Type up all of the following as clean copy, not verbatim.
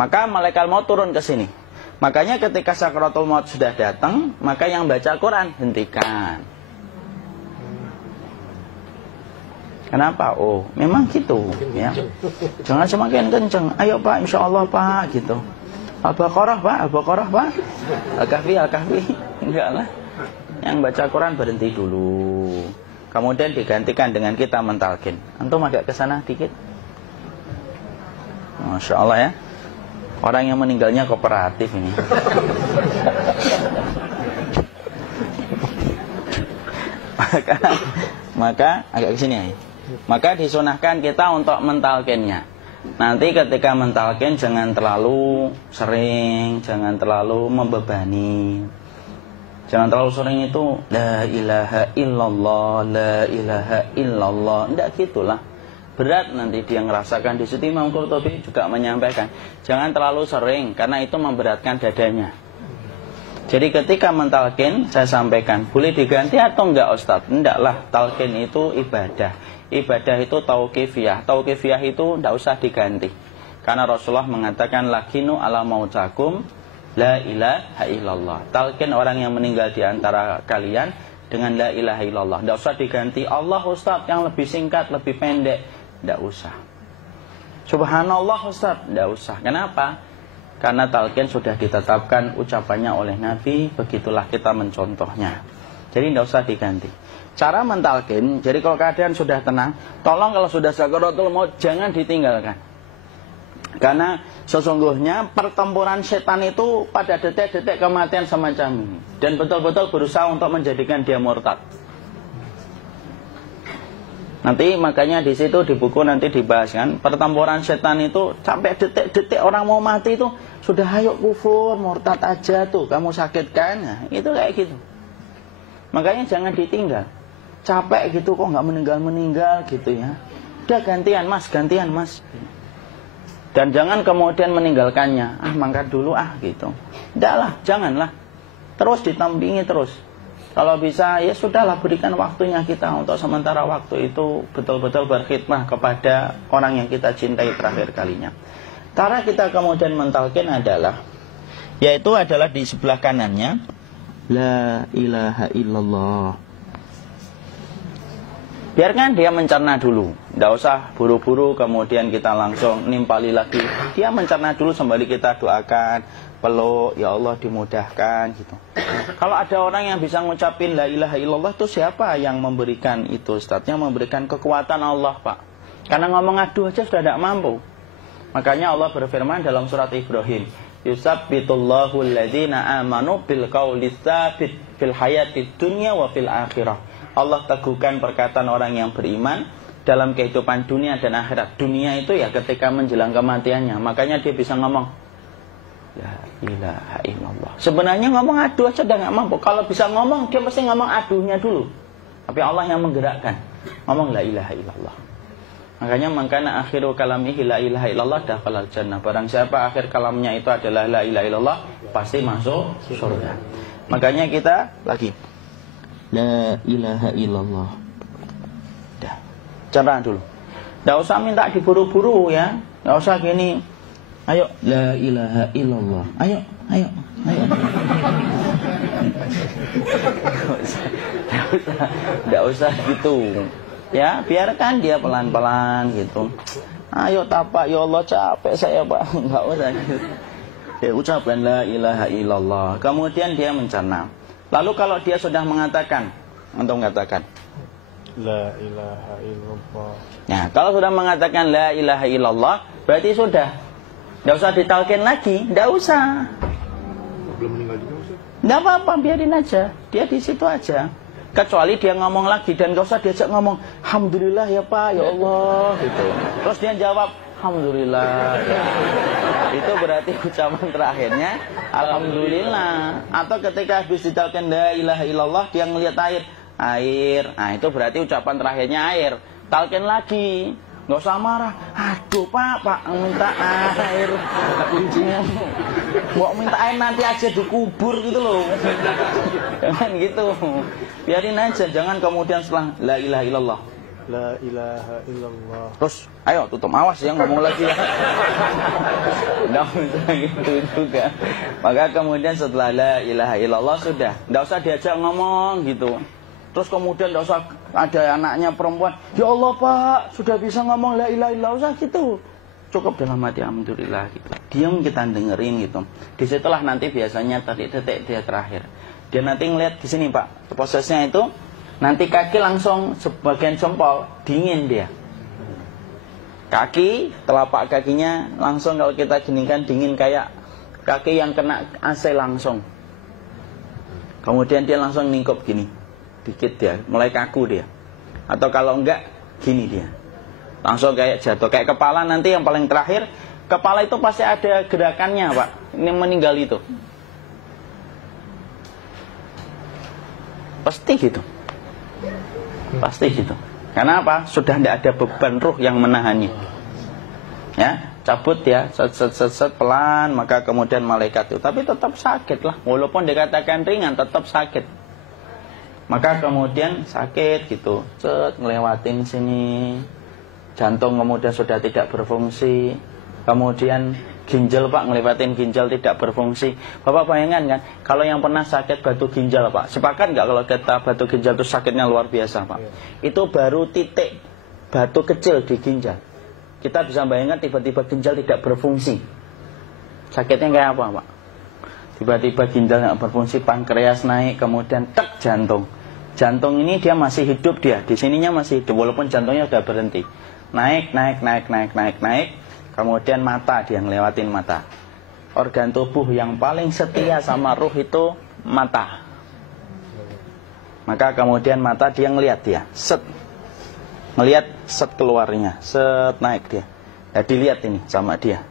maka malaikat maut turun ke sini. Makanya ketika sakaratul maut sudah datang, maka yang baca Quran hentikan. Kenapa? Oh, memang gitu ya. Jangan semakin kenceng. Ayo Pak, insya Allah Pak, gitu. Al-Baqarah Pak, Al-Baqarah Pak. Al-Kahfi, Al-Kahfi. Enggak lah. Yang baca Quran berhenti dulu. Kemudian digantikan dengan kita mentalkin. Antum agak ke sana dikit. Masya Allah ya. Orang yang meninggalnya kooperatif ini. maka agak kesini ya. Maka disunahkan kita untuk mentalkinnya. Nanti ketika mentalkin jangan terlalu sering, jangan terlalu membebani. Jangan terlalu sering itu la ilaha illallah, la ilaha illallah. Tidak gitulah. Berat nanti dia ngerasakan. Di situ Imam Qurtubi juga menyampaikan, jangan terlalu sering karena itu memberatkan dadanya. Jadi ketika mentalkin, saya sampaikan, boleh diganti atau enggak Ustaz? Enggaklah, talkin itu ibadah. Ibadah itu tauqifiyah. Tauqifiyah itu enggak usah diganti. Karena Rasulullah mengatakan, lakinu ala mautakum la ilaha illallah. Talkin orang yang meninggal di antara kalian dengan la ilaha illallah. Enggak usah diganti Allah Ustaz yang lebih singkat, lebih pendek. Enggak usah. Subhanallah Ustaz, enggak usah. Kenapa? Karena talqin sudah ditetapkan ucapannya oleh Nabi, begitulah kita mencontohnya. Jadi tidak usah diganti. Cara mentalqin, jadi kalau keadaan sudah tenang, tolong kalau sudah sakaratul maut jangan ditinggalkan. Karena sesungguhnya pertempuran setan itu pada detik-detik kematian semacam ini. Dan betul-betul berusaha untuk menjadikan dia murtad. Nanti makanya di situ di buku nanti dibahas kan, pertempuran setan itu sampai detik-detik orang mau mati itu sudah ayo kufur, murtad aja tuh, kamu sakit kan? Nah, itu kayak gitu. Makanya jangan ditinggal. Capek gitu kok nggak meninggal gitu ya. Udah gantian mas. Dan jangan kemudian meninggalkannya. Mangkat dulu gitu. Tidaklah, janganlah. Terus ditampingi terus. Kalau bisa ya sudahlah, berikan waktunya kita untuk sementara waktu itu betul-betul berkhidmah kepada orang yang kita cintai terakhir kalinya. Cara kita kemudian mentalkin adalah, yaitu adalah di sebelah kanannya la ilaha illallah. Biarkan dia mencerna dulu, tidak usah buru-buru kemudian kita langsung nimpali lagi. Dia mencerna dulu sembari kita doakan, peluk, ya Allah dimudahkan gitu. Kalau ada orang yang bisa ngucapin la ilaha illallah itu siapa yang memberikan itu Ustaz? Yang memberikan kekuatan Allah Pak. Karena ngomong aduh aja sudah tidak mampu. Makanya Allah berfirman dalam surat Ibrahim, yusabbitullahu alladhina amanu bil qawli tsabit fil hayatid dunya wa fil akhirah. Allah teguhkan perkataan orang yang beriman dalam kehidupan dunia dan akhirat. Dunia itu ya ketika menjelang kematiannya. Makanya dia bisa ngomong la ilaha illallah. Sebenarnya ngomong aduh aja udah gak mampu. Kalau bisa ngomong, dia pasti ngomong aduhnya dulu. Tapi Allah yang menggerakkan. Ngomong la ilaha illallah. Makanya mangkana akhiru kalamihi la ilaha illallah dakhalal jannah. Barang siapa akhir kalamnya itu adalah la ilaha illallah, pasti masuk surga. Makanya kita lagi la ilaha illallah. Dah. Cerna dulu. Enggak usah minta diburu-buru ya. Enggak usah gini. Ayo la ilaha illallah. Ayo. Enggak usah gitu. Ya, biarkan dia pelan-pelan gitu. Ayo tapak, ya Allah capek saya Pak. Enggak usah gitu. Dia ucapkan la ilaha illallah. Kemudian dia mencerna. Lalu kalau dia sudah mengatakan, untuk mengatakan la ilaha illallah. Nah, kalau sudah mengatakan la ilaha illallah, berarti sudah. Enggak usah ditalkin lagi, enggak usah. Belum meninggal juga Ustaz? Enggak apa-apa, biarin aja. Dia di situ aja. Kecuali dia ngomong lagi dan enggak usah diajak ngomong alhamdulillah ya Pak, ya Allah gitu. Terus dia jawab alhamdulillah. Ya. Itu berarti ucapan terakhirnya alhamdulillah. Atau ketika habis ditalkin la ilaha illallah dia ngelihat air. Nah, itu berarti ucapan terakhirnya air. Talkin lagi. Nggak usah marah. Aduh Pak minta air. Mau minta air nanti aja dikubur gitu loh. Jangan gitu. Biarin aja. Jangan kemudian setelah la ilaha illallah La ilaha illallah. Terus, ayo tutup, awas yang ngomong lagi ya. Nggak usah gitu juga. Maka kemudian setelah la ilaha illallah sudah, nggak usah diajak ngomong gitu. Terus kemudian nggak usah ada anaknya perempuan, ya Allah Pak, sudah bisa ngomong la ilaha illallah, usah gitu. Cukup dalam hati alhamdulillah gitu. Diam kita dengerin gitu. Disitulah nanti biasanya detik dia terakhir. Dia nanti ngeliat di sini Pak, prosesnya itu nanti kaki langsung sebagian jempol dingin dia. Kaki, telapak kakinya langsung kalau kita geningkan dingin kayak kaki yang kena AC langsung. Kemudian dia langsung ningkup gini, dikit dia, mulai kaku dia. Atau kalau enggak, gini dia. Langsung kayak jatuh, kayak kepala nanti yang paling terakhir. Kepala itu pasti ada gerakannya Pak, ini meninggal itu. Pasti gitu. Pasti gitu. Karena apa? Sudah tidak ada beban ruh yang menahannya. Ya, cabut ya, set pelan, maka kemudian malaikat itu. Tapi tetap sakit lah, walaupun dikatakan ringan, tetap sakit. Maka kemudian sakit gitu, ngelewatin sini, jantung kemudian sudah tidak berfungsi, kemudian ginjal Pak, ngelewatin ginjal tidak berfungsi. Bapak bayangkan kan, kalau yang pernah sakit batu ginjal Pak, sepakat nggak kalau kita batu ginjal itu sakitnya luar biasa Pak? Itu baru titik batu kecil di ginjal. Kita bisa bayangkan tiba-tiba ginjal tidak berfungsi, sakitnya kayak apa Pak? Tiba-tiba ginjal nggak berfungsi, pankreas naik, kemudian tek jantung. Jantung ini dia masih hidup dia, di sininya masih hidup walaupun jantungnya sudah berhenti. Naik. Kemudian mata, dia ngelewatin mata. Organ tubuh yang paling setia sama ruh itu mata. Maka kemudian mata dia ngelihat dia, set. Ngelihat set keluarnya, set naik dia. Ya dilihat ini sama dia.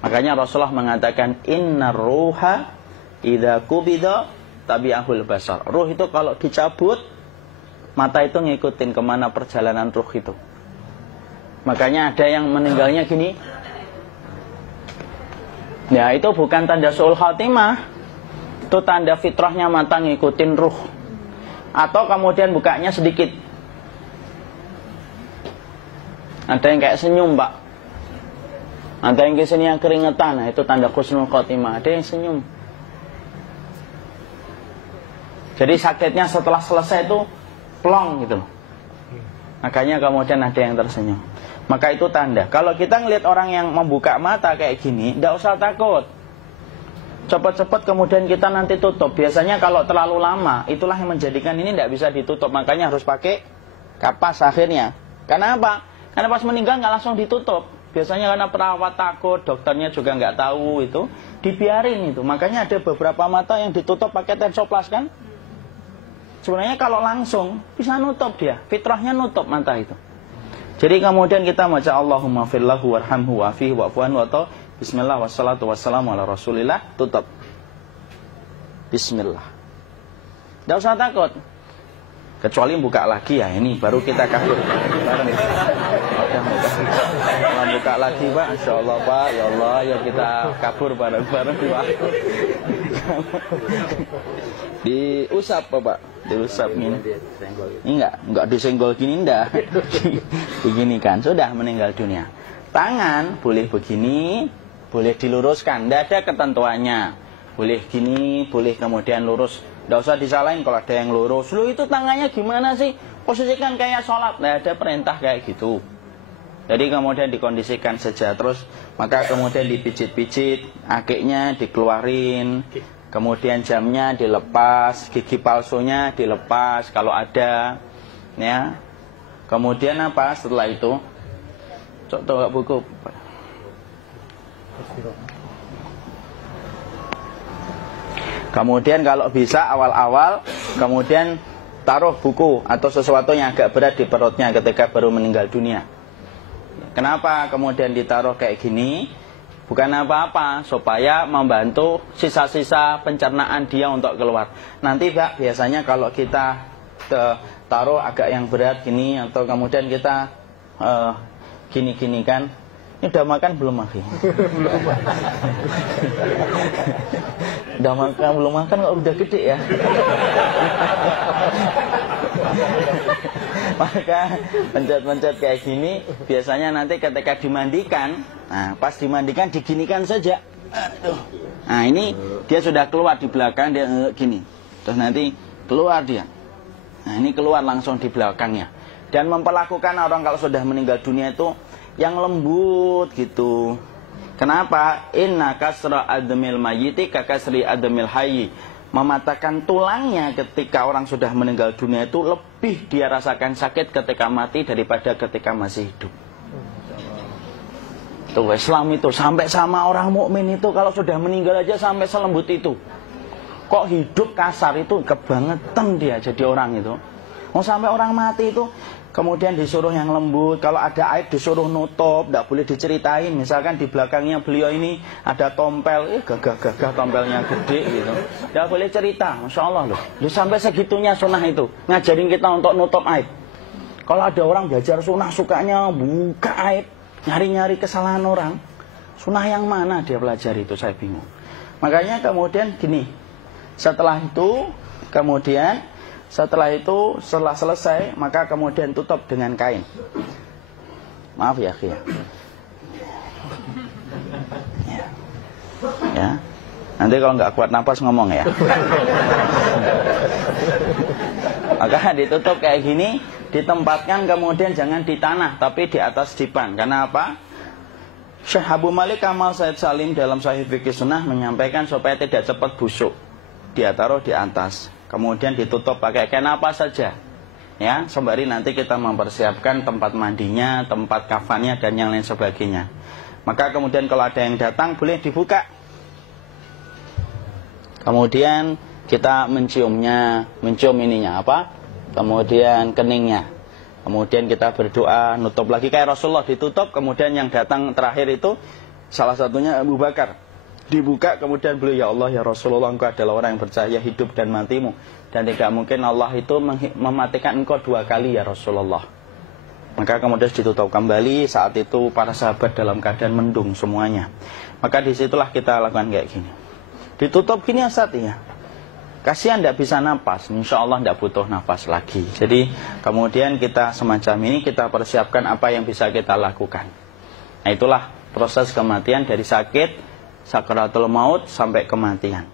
Makanya Rasulullah mengatakan innar ruha idza qubida tabi'ahul basar. Ruh itu kalau dicabut, mata itu ngikutin kemana perjalanan ruh itu. Makanya ada yang meninggalnya gini. Ya itu bukan tanda su'ul khatimah, itu tanda fitrahnya mata ngikutin ruh. Atau kemudian bukanya sedikit. Ada yang kayak senyum Pak, ada yang kesini yang keringetan, nah itu tanda husnul khatimah. Ada yang senyum. Jadi sakitnya setelah selesai itu plong gitu. Makanya kemudian ada yang tersenyum. Maka itu tanda. Kalau kita ngelihat orang yang membuka mata kayak gini, tidak usah takut. Cepat-cepat kemudian kita nanti tutup. Biasanya kalau terlalu lama, itulah yang menjadikan ini tidak bisa ditutup. Makanya harus pakai kapas akhirnya. Karena apa? Karena pas meninggal nggak langsung ditutup. Biasanya karena perawat takut, dokternya juga nggak tahu itu, dibiarin itu. Makanya ada beberapa mata yang ditutup pakai tensoplas kan? Sebenarnya kalau langsung bisa nutup dia, fitrahnya nutup mata itu. Jadi kemudian kita baca Allahumma firlahu warhamhu wa'afihi wa'fuanhu atau bismillah wassalatu wassalamu ala rasulillah, tutup. Bismillah. Tidak usah takut. Kecuali buka lagi ya, ini baru kita kabur. Kalau buka lagi Pak, Insya Allah Pak, ya Allah, ya kita kabur bareng-bareng Pak. Diusap Pak, diusap ini. Enggak disenggol gini enggak. Begini kan, sudah meninggal dunia. Tangan boleh begini, boleh diluruskan, enggak ada ketentuannya. Boleh gini, boleh kemudian lurus. Nggak usah disalahin kalau ada yang lurus. Lu itu tangannya gimana sih? Posisikan kayak sholat. Nggak ada perintah kayak gitu. Jadi kemudian dikondisikan saja. Terus maka kemudian dipijit-pijit, akiknya dikeluarin, kemudian jamnya dilepas, gigi palsunya dilepas kalau ada, ya. Kemudian apa setelah itu? Coba buku. Kemudian kalau bisa awal-awal, kemudian taruh buku atau sesuatu yang agak berat di perutnya ketika baru meninggal dunia. Kenapa kemudian ditaruh kayak gini? Bukan apa-apa, supaya membantu sisa-sisa pencernaan dia untuk keluar. Nanti Pak, biasanya kalau kita taruh agak yang berat gini, atau kemudian kita gini-gini kan, ini udah makan belum Mafi? Udah makan belum makan kok udah gede ya? Maka pencet-pencet kayak gini biasanya nanti ketika dimandikan, nah pas dimandikan diginikan saja. Aduh. Nah ini dia sudah keluar di belakang, dia gini. Terus nanti keluar dia. Nah ini keluar langsung di belakangnya. Dan memperlakukan orang kalau sudah meninggal dunia itu yang lembut gitu. Kenapa? Inna kasra admil mayyiti kakasri admil hayyi. Mematahkan tulangnya ketika orang sudah meninggal dunia itu lebih dia rasakan sakit ketika mati daripada ketika masih hidup. Tuh Islam itu sampai sama orang mukmin itu kalau sudah meninggal aja sampai selembut itu. Kok hidup kasar itu kebangetan dia jadi orang itu. Mau sampai orang mati itu kemudian disuruh yang lembut. Kalau ada aib disuruh nutup, tidak boleh diceritain. Misalkan di belakangnya beliau ini ada tompel, gagah-gagah tompelnya gede gitu. Tidak boleh cerita, Masya Allah loh. Sampai segitunya sunnah itu ngajarin kita untuk nutup aib. Kalau ada orang belajar sunnah sukanya buka aib, nyari-nyari kesalahan orang. Sunnah yang mana dia pelajari itu saya bingung. Makanya kemudian gini, setelah selesai maka kemudian tutup dengan kain. Maaf ya, ya. Ya. Nanti kalau nggak kuat napas ngomong ya. Maka ditutup kayak gini, ditempatkan kemudian jangan di tanah tapi di atas dipan. Karena apa? Syekh Abu Malik Kamal Said Salim dalam Sahih Fikih Sunnah menyampaikan supaya tidak cepat busuk. Dia taruh di atas. Kemudian ditutup pakai kain apa saja. Ya, sembari nanti kita mempersiapkan tempat mandinya, tempat kafannya dan yang lain sebagainya. Maka kemudian kalau ada yang datang boleh dibuka. Kemudian kita mencium ininya apa? Kemudian keningnya. Kemudian kita berdoa, nutup lagi kayak Rasulullah ditutup, kemudian yang datang terakhir itu salah satunya Abu Bakar. Dibuka kemudian beliau, ya Allah ya Rasulullah, engkau adalah orang yang percaya hidup dan matimu, dan tidak mungkin Allah itu mematikan engkau 2 kali ya Rasulullah. Maka kemudian ditutup kembali. Saat itu para sahabat dalam keadaan mendung semuanya. Maka disitulah kita lakukan kayak gini. Ditutup gini Ustaz ya. Kasihan tidak bisa nafas, insya Allah tidak butuh nafas lagi. Jadi kemudian kita semacam ini kita persiapkan apa yang bisa kita lakukan. Nah itulah proses kematian dari sakit sakaratul maut sampai kematian.